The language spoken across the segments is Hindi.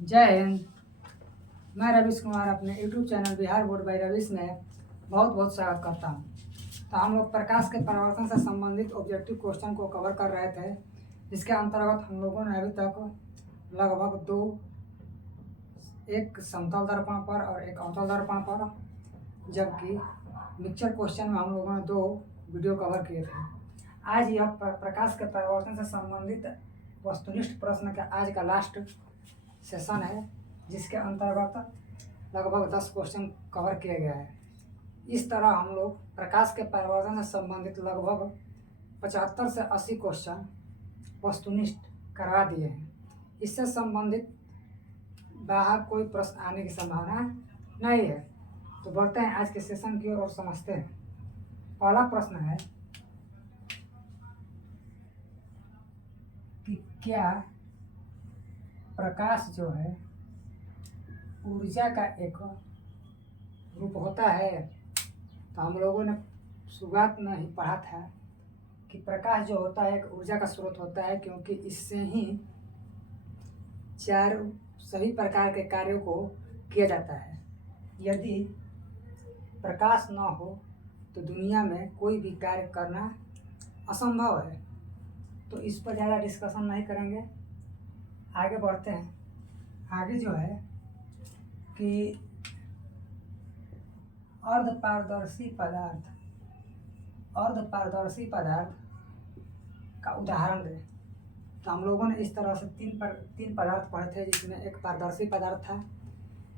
जय हिंद। मैं रवीश कुमार अपने YouTube channel Bihar board by Ravish में बहुत बहुत स्वागत करता हूं। तो हम लोग प्रकाश के परावर्तन से संबंधित ऑब्जेक्टिव क्वेश्चन को कवर कर रहे थे, जिसके अंतर्गत हम लोगों ने अभी तक लगभग एक समतल दर्पण पर और एक अवतल दर्पण पर, जबकि मिक्सचर क्वेश्चन में हम लोगों ने 2 वीडियो कवर किए थे। आज यह प्रकाश के परावर्तन से संबंधित वस्तुनिष्ठ प्रश्न का आज का लास्ट सेशन है, जिसके अंतर्गत लगभग 10 क्वेश्चन कवर किए गए हैं। इस तरह हम लोग प्रकाश के परावर्तन से संबंधित लगभग 75 से 80 क्वेश्चन वस्तुनिष्ठ करवा दिए हैं। इससे संबंधित बाहर कोई प्रश्न आने की संभावना नहीं है। तो बढ़ते हैं आज के सेशन की ओर और समझते हैं। पहला प्रश्न है कि क्या प्रकाश जो है ऊर्जा का एक रूप होता है। तो हम लोगों ने शुरुआत में ही पढ़ा था कि प्रकाश जो होता है एक ऊर्जा का स्रोत होता है, क्योंकि इससे ही 4 सभी प्रकार के कार्यों को किया जाता है। यदि प्रकाश न हो तो दुनिया में कोई भी कार्य करना असंभव है। तो इस पर ज़्यादा डिस्कशन नहीं करेंगे, आगे बढ़ते हैं। आगे जो है कि अर्धपारदर्शी पदार्थ का उदाहरण दें। तो हम लोगों ने इस तरह से तीन पदार्थ पढ़े थे, जिसमें एक पारदर्शी पदार्थ था,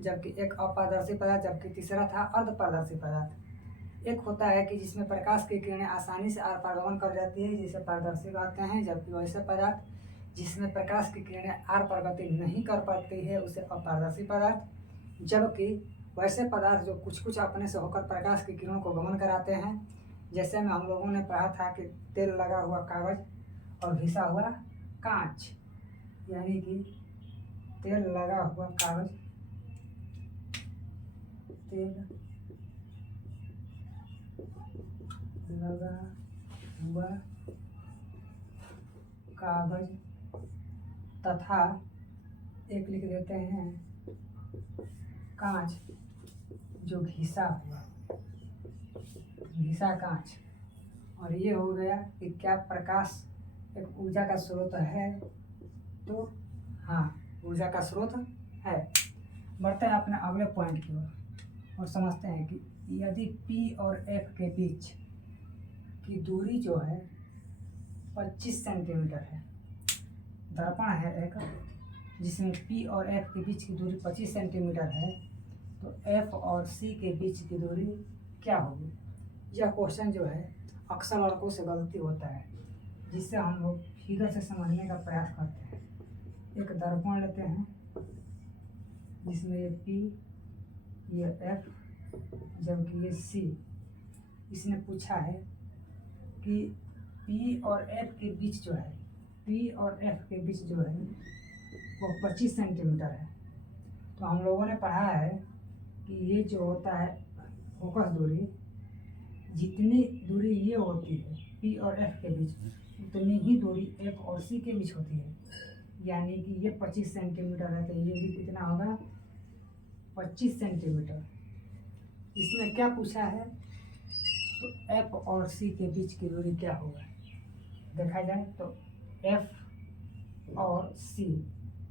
जबकि एक अपारदर्शी पदार्थ, जबकि तीसरा था अर्धपारदर्शी पदार्थ। एक होता है कि जिसमें प्रकाश की किरणें आसानी से आर पार गमन कर जाती है, जिसे पारदर्शी कहते हैं, जबकि वैसे पदार्थ जिसमें प्रकाश की किरणें आर पार गति नहीं कर पाती है उसे अपारदर्शी पदार्थ। जबकि वैसे पदार्थ जो कुछ अपने से होकर प्रकाश की किरणों को गमन कराते हैं, जैसे में हम लोगों ने पढ़ा था कि तेल लगा हुआ कागज और घिसा हुआ कांच, यानी कि तेल लगा हुआ कागज, तेल लगा हुआ कागज तथा एक लिख देते हैं कांच जो घिसा कांच। और ये हो गया कि क्या प्रकाश एक ऊर्जा का स्रोत है। तो हाँ, ऊर्जा का स्रोत है। बढ़ते हैं अपने अगले पॉइंट की ओर और समझते हैं कि यदि P और F के बीच की दूरी जो है 25 सेंटीमीटर है, दर्पण है एक जिसमें P और F के बीच की दूरी 25 सेंटीमीटर है, तो F और C के बीच की दूरी क्या होगी। यह क्वेश्चन जो है अक्सर लड़कों से गलती होता है, जिससे हम लोग फिगर से समझने का प्रयास करते हैं। एक दर्पण लेते हैं जिसमें ये P, ये F, जबकि ये C। इसने पूछा है कि P और F के बीच जो है, P और F के बीच जो है वो 25 सेंटीमीटर है। तो हम लोगों ने पढ़ा है कि ये जो होता है फोकस दूरी, जितनी दूरी ये होती है P और F के बीच, उतनी ही दूरी F और C के बीच होती है। यानी कि ये 25 सेंटीमीटर है, तो ये भी कितना होगा 25 सेंटीमीटर। इसमें क्या पूछा है, तो F और C के बीच की दूरी क्या होगा। देखा जाए तो F और C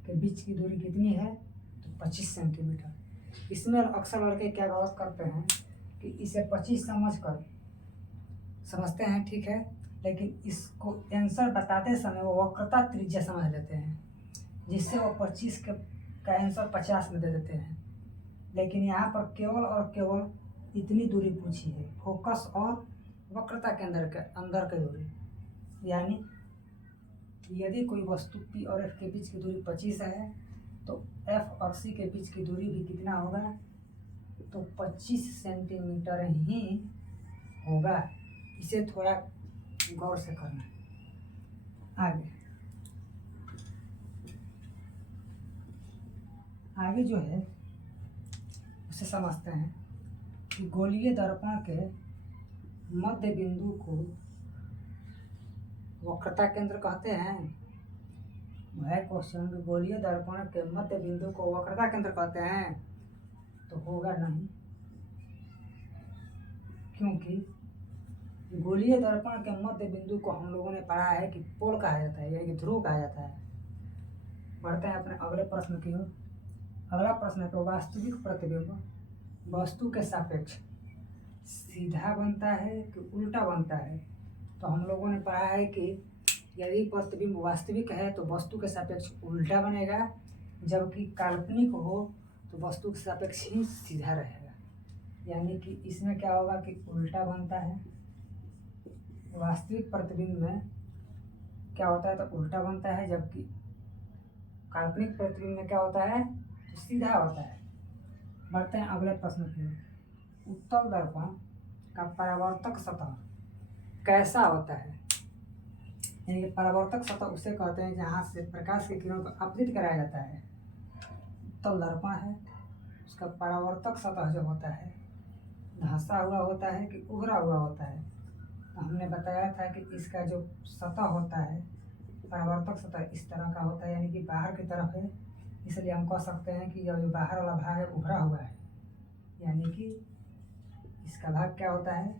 के बीच की दूरी कितनी है, तो 25 सेंटीमीटर। इसमें अक्सर लड़के क्या गलत करते हैं कि इसे 25 समझते हैं, ठीक है, लेकिन इसको आंसर बताते समय वो वक्रता त्रिज्या समझ लेते हैं, जिससे वो 25 का आंसर 50 में दे देते हैं। लेकिन यहाँ पर केवल और केवल इतनी दूरी पूछी है, फोकस और वक्रता के अंदर की दूरी। यानी यदि कोई वस्तु P और F के बीच की दूरी 25 है, तो F और C के बीच की दूरी भी कितना होगा, तो 25 सेंटीमीटर ही होगा। इसे थोड़ा गौर से करना। आगे जो है उसे समझते हैं कि गोलीय दर्पण के मध्य बिंदु को वक्रता केंद्र कहते हैं। है क्वेश्चन कि गोलीय दर्पण के मध्य बिंदु को वक्रता केंद्र कहते हैं, तो होगा नहीं, क्योंकि गोलीय दर्पण के मध्य बिंदु को हम लोगों ने पढ़ा है कि पोल कहा जाता है, यानी कि ध्रुव कहा जाता है। बढ़ते हैं अपने अगले प्रश्न की ओर। अगला प्रश्न है कि वास्तविक प्रतिबिंब वस्तु के सापेक्ष सीधा बनता है कि उल्टा बनता है। तो हम लोगों ने पढ़ा है कि यदि प्रतिबिंब वास्तविक है तो वस्तु के सापेक्ष उल्टा बनेगा, जबकि काल्पनिक हो तो वस्तु के सापेक्ष ही सीधा रहेगा। यानी कि इसमें क्या होगा कि उल्टा बनता है। वास्तविक प्रतिबिंब में क्या होता है तो उल्टा बनता है, जबकि काल्पनिक प्रतिबिंब में क्या होता है तो सीधा होता है। बढ़ते हैं अगले प्रश्न की ओर। उत्तल दर्पण का परावर्तक सतह कैसा होता है? यानी कि परावर्तक सतह उसे कहते हैं जहाँ से प्रकाश की किरणों को आपतित कराया जाता है। उत्तल दर्पण है, उसका परावर्तक सतह जो होता है धंसा हुआ होता है कि उभरा हुआ होता है। तो हमने बताया था कि इसका जो सतह होता है परावर्तक सतह इस तरह का होता है, यानी कि बाहर की तरफ है, इसलिए हम कह सकते हैं कि यह जो बाहर वाला भाग है उभरा हुआ है। यानी कि इसका भाग क्या होता है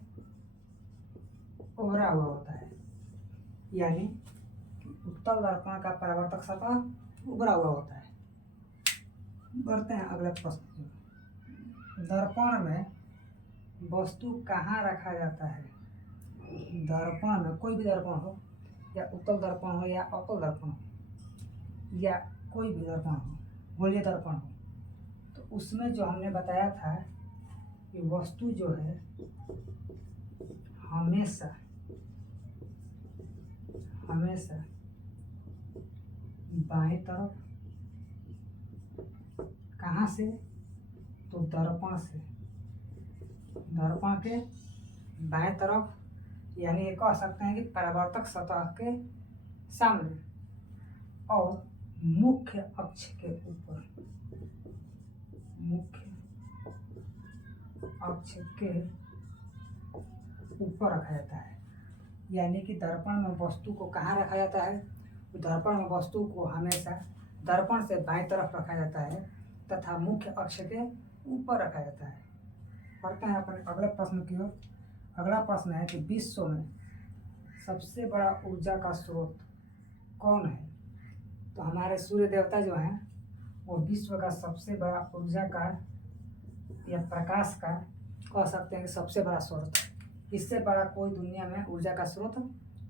उभरा हुआ होता है। यानी कि उत्तल दर्पण का परावर्तक सतह उभरा हुआ होता है। बढ़ते हैं अगले प्रश्न की। दर्पण में वस्तु कहाँ रखा जाता है? दर्पण में कोई भी दर्पण हो, या उत्तल दर्पण हो या अवतल दर्पण हो या कोई भी दर्पण हो, गोलीय दर्पण हो, तो उसमें जो हमने बताया था कि वस्तु जो है हमेशा बाएं तरफ, कहाँ से तो दर्पण से, दर्पण के बाएं तरफ, यानी ये कह सकते हैं कि परावर्तक सतह के सामने और मुख्य अक्ष के ऊपर, मुख्य अक्ष के ऊपर रखा जाता है। यानी कि दर्पण में वस्तु को कहाँ रखा जाता है? तो दर्पण में वस्तु को हमेशा दर्पण से बाएं तरफ रखा जाता है तथा मुख्य अक्ष के ऊपर रखा जाता है। पढ़ते हैं अपने अगले प्रश्न की ओर। अगला प्रश्न है कि विश्व में सबसे बड़ा ऊर्जा का स्रोत कौन है? तो हमारे सूर्य देवता जो हैं वो विश्व का सबसे बड़ा ऊर्जा का या प्रकाश का कह सकते हैं कि सबसे बड़ा स्रोत है। इससे बड़ा कोई दुनिया में ऊर्जा का स्रोत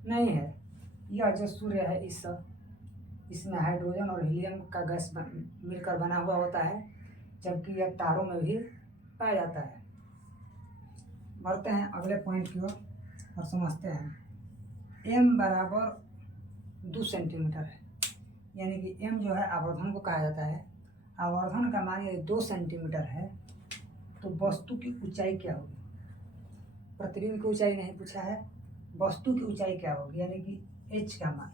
नहीं है। यह जो सूर्य है इसमें हाइड्रोजन और हीलियम का गैस मिलकर बना हुआ होता है, जबकि यह तारों में भी पाया जाता है। बढ़ते हैं अगले पॉइंट की ओर और समझते हैं। m बराबर 2 सेंटीमीटर है, यानी कि m जो है आवर्धन को कहा जाता है। आवर्धन का मान यदि 2 सेंटीमीटर है तो वस्तु की ऊंचाई क्या होगी? प्रतिबिंब की ऊंचाई नहीं पूछा है, वस्तु की ऊंचाई क्या होगी, यानी कि h का मान।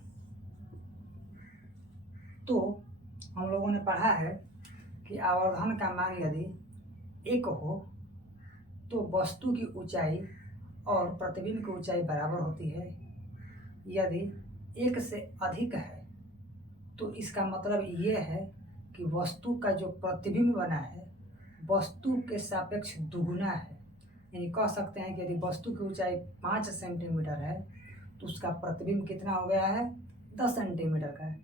तो हम लोगों ने पढ़ा है कि आवर्धन का मान यदि 1 हो तो वस्तु की ऊंचाई और प्रतिबिंब की ऊंचाई बराबर होती है। यदि 1 से अधिक है तो इसका मतलब ये है कि वस्तु का जो प्रतिबिंब बना है वस्तु के सापेक्ष दुगुना है। यानी कह सकते हैं कि यदि वस्तु की ऊंचाई 5 सेंटीमीटर है तो उसका प्रतिबिंब कितना हो गया है 10 सेंटीमीटर का है।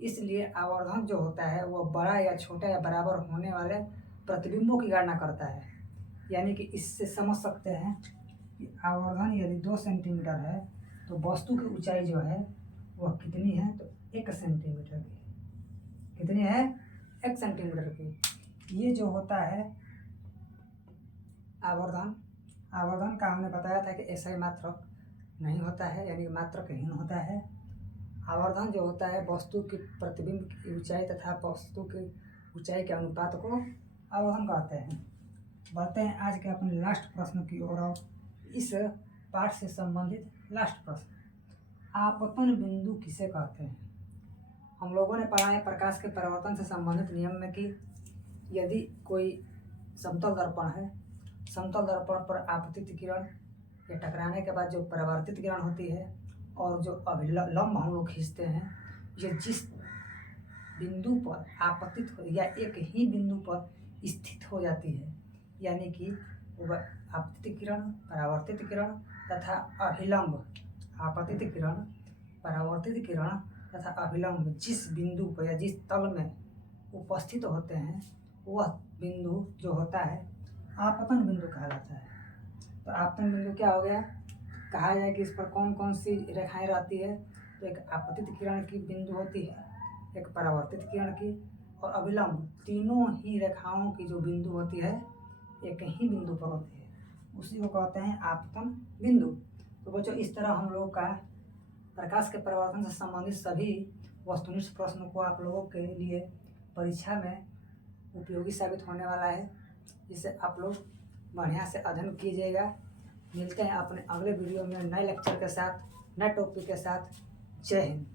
इसलिए आवर्धन जो होता है वह बड़ा या छोटा या बराबर होने वाले प्रतिबिंबों की गणना करता है। यानी कि इससे समझ सकते हैं कि आवर्धन यदि 2 सेंटीमीटर है तो वस्तु की ऊंचाई जो है वह कितनी है तो 1 सेंटीमीटर की। कितनी है 1 सेंटीमीटर की। ये जो होता है आवर्धन का हमने बताया था कि ऐसा ही मात्रक नहीं होता है, यानी मात्रकहीन होता है। आवर्धन जो होता है वस्तु की प्रतिबिंब की ऊंचाई तथा वस्तु की ऊंचाई के अनुपात को आवर्धन कहते हैं। बढ़ते हैं आज के अपने लास्ट प्रश्न की ओर और इस पाठ से संबंधित लास्ट प्रश्न, आपतन बिंदु किसे कहते हैं? हम लोगों ने पढ़ा है प्रकाश के परावर्तन से संबंधित नियम में कि यदि कोई समतल दर्पण है, समतल दर्पण पर आपतित किरण या टकराने के बाद जो परावर्तित किरण होती है और जो अभिलंब हम लोग खींचते हैं, ये जिस बिंदु पर आपतित हो या एक ही बिंदु पर स्थित हो जाती है, यानी कि आपतित किरण, परावर्तित किरण तथा अभिलंब, आपतित किरण, परावर्तित किरण तथा अभिलंब जिस बिंदु पर या जिस तल में उपस्थित होते हैं वह बिंदु जो होता है आपतन बिंदु कहलाता है। तो आपतन बिंदु क्या हो गया, कहा जाए कि इस पर कौन कौन सी रेखाएं रहती है, तो एक आपतित किरण की बिंदु होती है, एक परावर्तित किरण की और अभिलंब, तीनों ही रेखाओं की जो बिंदु होती है एक ही बिंदु पर होती है, उसी को कहते हैं आपतन बिंदु। तो बच्चों इस तरह हम लोग का प्रकाश के परावर्तन से संबंधित सभी वस्तुनिष्ठ प्रश्नों को आप लोगों के लिए परीक्षा में उपयोगी साबित होने वाला है, जिसे आप लोग बढ़िया से अध्ययन कीजिएगा। मिलते हैं अपने अगले वीडियो में नए लेक्चर के साथ, नए टॉपिक के साथ। जय हिंद।